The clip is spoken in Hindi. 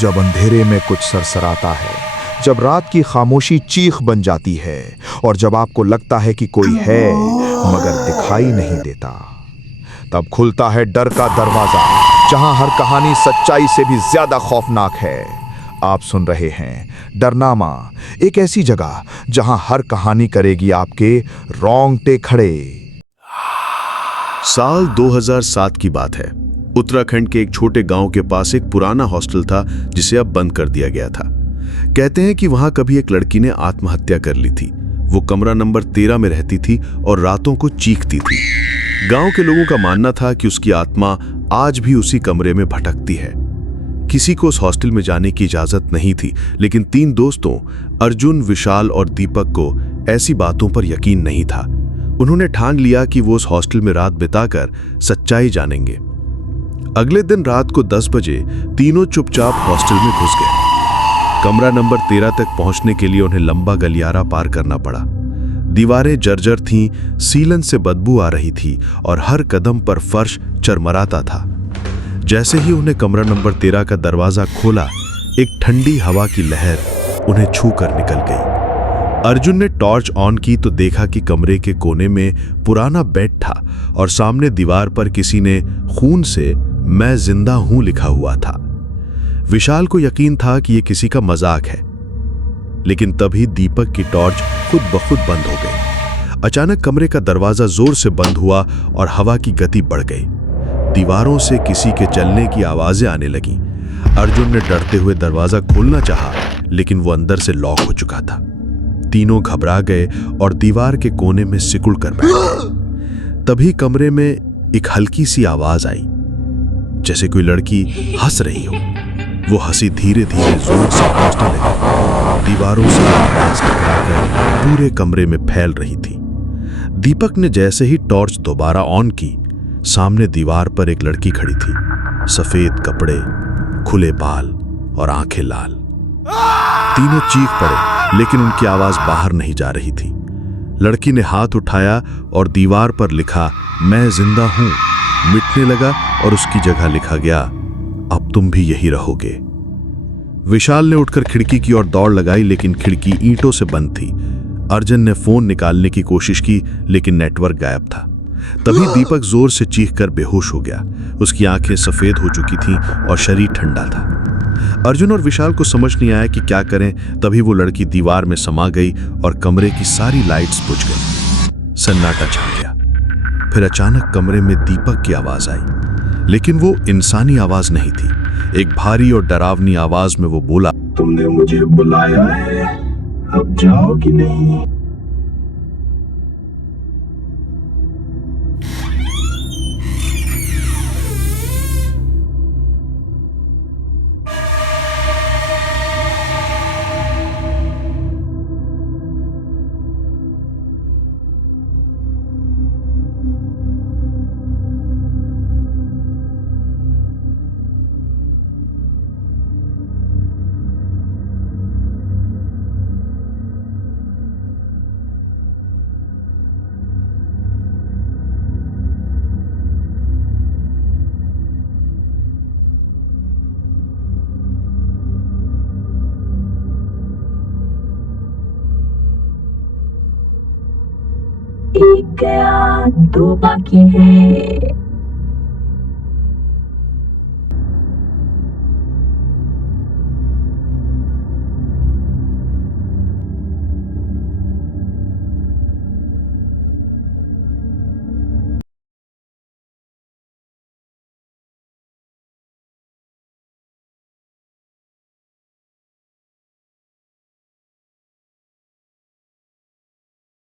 जब अंधेरे में कुछ सरसराता है, जब रात की खामोशी चीख बन जाती है और जब आपको लगता है कि कोई है मगर दिखाई नहीं देता, तब खुलता है डर का दरवाजा, जहां हर कहानी सच्चाई से भी ज्यादा खौफनाक है। आप सुन रहे हैं डरनामा, एक ऐसी जगह जहां हर कहानी करेगी आपके रोंगटे खड़े। साल 2007 की बात है। उत्तराखंड के एक छोटे गांव के पास एक पुराना हॉस्टल था जिसे अब बंद कर दिया गया था। कहते हैं कि वहां कभी एक लड़की ने आत्महत्या कर ली थी। वो कमरा नंबर 13 में रहती थी और रातों को चीखती थी। गांव के लोगों का मानना था कि उसकी आत्मा आज भी उसी कमरे में भटकती है। किसी को उस हॉस्टल में जाने की इजाजत नहीं थी, लेकिन 3 दोस्तों अर्जुन, विशाल और दीपक को ऐसी बातों पर यकीन नहीं था। उन्होंने ठान लिया कि वो उस हॉस्टल में रात बिताकर सच्चाई जानेंगे। अगले दिन रात को 10 बजे तीनों चुपचाप हॉस्टल में घुस गए। कमरा नंबर 13 तक पहुंचने के लिए उन्हें लंबा गलियारा पार करना पड़ा। दीवारें जर्जर थीं, सीलन से बदबू आ रही थी और हर कदम पर फर्श चरमराता था। जैसे ही उन्हें कमरा नंबर 13 का दरवाजा खोला, एक ठंडी हवा की लहर उन्हें छू कर निकल गई। अर्जुन ने टॉर्च ऑन की तो देखा कि कमरे के कोने में पुराना बेड था और सामने दीवार पर किसी ने खून से "मैं जिंदा हूं" लिखा हुआ था। विशाल को यकीन था कि यह किसी का मजाक है, लेकिन तभी दीपक की टॉर्च खुद ब खुद बंद हो गई। अचानक कमरे का दरवाजा जोर से बंद हुआ और हवा की गति बढ़ गई। दीवारों से किसी के चलने की आवाजें आने लगीं। अर्जुन ने डरते हुए दरवाजा खोलना चाहा, लेकिन वो अंदर से लॉक हो चुका था। तीनों घबरा गए और दीवार के कोने में सिकुड़ कर बैठ गए। तभी कमरे में एक हल्की सी आवाज आई, जैसे कोई लड़की हंस रही हो। वो हंसी धीरे धीरे जोर से पहुंचने लगी। दीवारों से आवाज टकराकर पूरे कमरे में फैल रही थी। दीपक ने जैसे ही टॉर्च दोबारा ऑन की, सामने दीवार पर एक लड़की खड़ी थी। सफेद कपड़े, खुले बाल और आंखें लाल। तीनों चीख पड़े, लेकिन उनकी आवाज बाहर नहीं जा रही थी। लड़की ने हाथ उठाया और दीवार पर लिखा "मैं जिंदा हूं" मिटने लगा और उसकी जगह लिखा गया "अब तुम भी यही रहोगे"। विशाल ने उठकर खिड़की की ओर दौड़ लगाई, लेकिन खिड़की ईंटों से बंद थी। अर्जुन ने फोन निकालने की कोशिश की, लेकिन नेटवर्क गायब था। तभी दीपक जोर से चीखकर बेहोश हो गया। उसकी आंखें सफेद हो चुकी थीं और शरीर ठंडा था। अर्जुन और विशाल को समझ नहीं आया कि क्या करें। तभी वो लड़की दीवार में समा गई और कमरे की सारी लाइट्स बुझ गई। सन्नाटा छा गया। फिर अचानक कमरे में दीपक की आवाज आई, लेकिन वो इंसानी आवाज नहीं थी। एक भारी और डरावनी आवाज में वो बोला, "तुमने मुझे बुलाया है, अब जाओ कि नहीं?" एक गया, 2 बाकी है।